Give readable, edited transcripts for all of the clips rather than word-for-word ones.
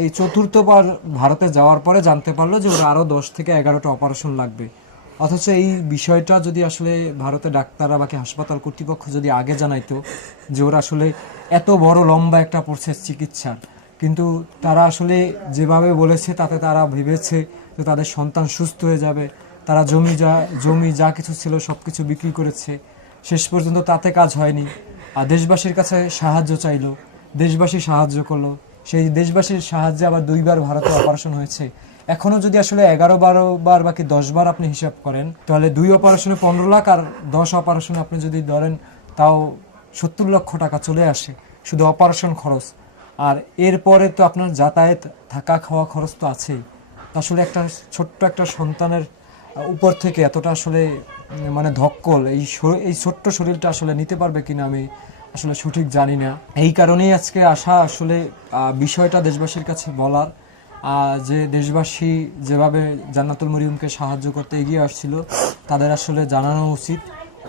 এই চতুর্থবার ভারতে যাওয়ার পরে জানতে পারলো যে ওরা আরও 10 থেকে 11টা অপারেশন লাগবে। অথচ এই বিষয়টা যদি আসলে ভারতের ডাক্তাররা বাকি হাসপাতাল কর্তৃপক্ষ যদি আগে জানাইতো যে ওরা আসলে এত বড় লম্বা একটা প্রসেস চিকিৎসার, কিন্তু তারা আসলে যেভাবে বলেছে তাতে তারা ভেবেছে যে তাদের সন্তান সুস্থ হয়ে যাবে। তারা জমি যা কিছু ছিল সব কিছু বিক্রি করেছে, শেষ পর্যন্ত তাতে কাজ হয়নি। আর দেশবাসীর কাছে সাহায্য চাইলো, দেশবাসী সাহায্য করলো, সেই দেশবাসীর সাহায্যে আবার 2বার ভারতে অপারেশন হয়েছে। এখনো যদি আসলে 11-12 বার বাকি 10 বার আপনি হিসাব করেন, তাহলে 2 অপারেশনে 15 লাখ আর 10 অপারেশনে আপনি যদি ধরেন তাও 70 লক্ষ টাকা চলে আসে শুধু অপারেশন খরচ। আর এরপরে তো আপনার যাতায়াত, থাকা, খাওয়া খরচ তো আছেই। তো আসলে একটা ছোট্ট একটা সন্তানের উপর থেকে এতটা আসলে মানে ধক্কল এই ছোট্ট শরীরটা আসলে নিতে পারবে কিনা আমি আসলে সঠিক জানি না। এই কারণেই আজকে আসা আসলে বিষয়টা দেশবাসীর কাছে বলার, যে দেশবাসী যেভাবে জান্নাতুল মরিয়মকে সাহায্য করতে এগিয়ে আসছিল তাদের আসলে জানানো উচিত,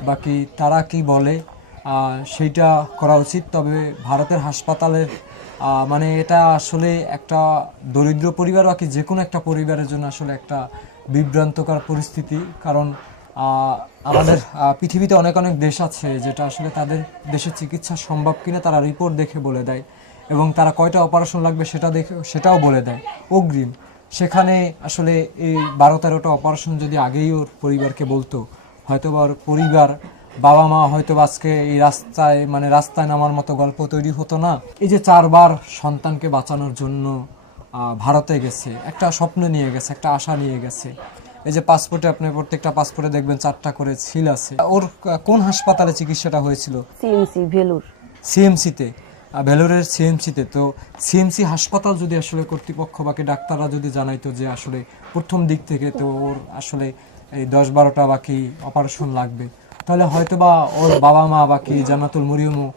বাকি তারা কি বলে সেইটা করা উচিত। তবে ভারতের হাসপাতালের মানে এটা আসলে একটা দরিদ্র পরিবার বাকি যে কোনো একটা পরিবারের জন্য আসলে একটা বিভ্রান্তকর পরিস্থিতি। কারণ আমাদের পৃথিবীতে অনেক অনেক দেশ আছে যেটা আসলে তাদের দেশে চিকিৎসা সম্ভব কিনা তারা রিপোর্ট দেখে বলে দেয়, এবং তারা কয়টা অপারেশন লাগবে সেটাও বলে দেয় অগ্রিম। সেখানে আসলে এই 12-13টা অপারেশন যদি আগেই ওর পরিবারকে বলতো, হয়তো বা ওর পরিবার, বাবা মা হয়তো আজকে এই রাস্তায় নামার মতো গল্প তৈরি হতো না। এই যে 4বার সন্তানকে বাঁচানোর জন্য ভারতে গেছে, একটা স্বপ্ন নিয়ে গেছে, একটা আশা নিয়ে গেছে। এই যে পাসপোর্টে, আপনি প্রত্যেকটা পাসপোর্টে দেখবেন 4টা করে সিল আছে। ওর কোন হাসপাতালে চিকিৎসাটা হয়েছিল? সিএমসি ভেলুর। সিএমসিতে, ভেলোরের সিএমসিতে। তো সিএমসি হাসপাতাল যদি আসলে কর্তৃপক্ষ বাকি ডাক্তাররা যদি জানাইতো যে আসলে প্রথম দিক থেকে তো ওর আসলে এই 10-12টা বাকি অপারেশন লাগবে, তাহলে হয়তোবা ওর বাবা মা বাকি জান্নাতুল মরিয়মও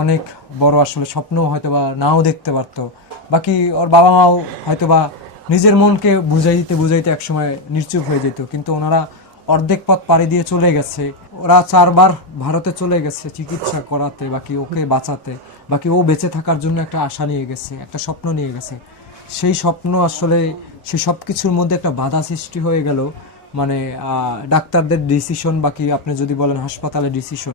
অনেক বড় আসলে স্বপ্ন হয়তোবা নাও দেখতে পারতো। বাকি ওর বাবা মাও হয়তোবা নিজের মনকে বুঝাইতে একসময় নিশ্চুপ হয়ে যেত। কিন্তু ওনারা অর্ধেক পথ পাড়ি দিয়ে চলে গেছে। ওরা 4বার ভারতে চলে গেছে চিকিৎসা করাতে, বাকি ওকে বাঁচাতে, বাকি ও বেঁচে থাকার জন্য একটা আশা নিয়ে গেছে, একটা স্বপ্ন নিয়ে গেছে। সেই স্বপ্ন আসলে সেই সব কিছুর মধ্যে একটা বাধা সৃষ্টি হয়ে গেল। মানে ডাক্তারদের ডিসিশন, বাকি আপনি যদি বলেন হাসপাতালের ডিসিশন।